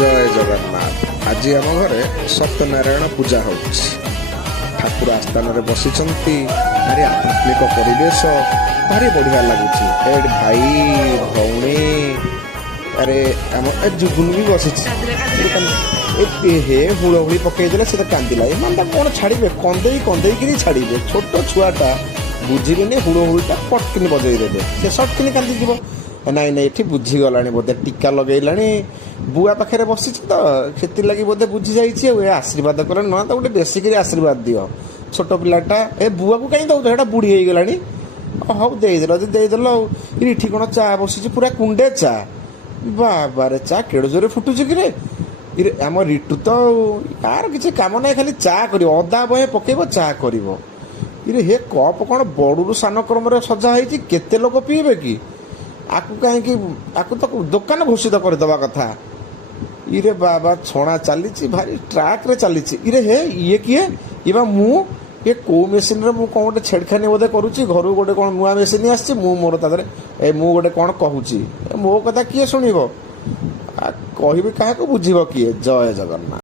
जय जगन्नाथ। आज आम घरे सत्यनारायण पूजा हो ठाकुर आस्थान बसी भारी आध्यात्मिक परिवेश भारी बढ़िया लगुच। भाई भौणी अरे आम जुगुन भी बसी हे हुड़हुड़ी पकईदे से कांदिला एम कौन छाड़े कंदे कंदे छाड़े छोट छुआटा बुझे हुड़हुड़ीटा पटकिन बजेदेवे से सटकिन कांदी नाई नाई ये बुझीगला बोधे टीका लगेला बुआ पाखे बसी तो से लगी बोधे बुझी जाइए आशीर्वाद कर ना तो गोटे बेसिक आशीर्वाद दियो छोट पिलाटा ए बुआ को कहीं दौर है बुढ़ी हो गलानी हाँ देदेल देदेल ये कौन चा बसी पूरा कुंडे चा बाबारे चा केड़ जोरे फुटुच कि आम रिटु तो यार किसी काम ना खाली चा कर अदा बहे पकेब चा कर हे कप कौन बड़ू सान क्रम सजा होते लोक पीबे कि आकु कहीं आकु तो दुकान घोषित करदे कथा इरे बाबा छणा चली भारी ट्राक रे चली इरे हे ये किए ये मु ये कौ मेसीन रे मु कौन गोटे छेड़खानी बोधे करुच्ची घर गोटे कौन नुआ मेसीन आसी मोर तादे मु गोटे कौन कहूँ मो कथा किए शुणव कह क्या बुझे किए। जय जगन्नाथ।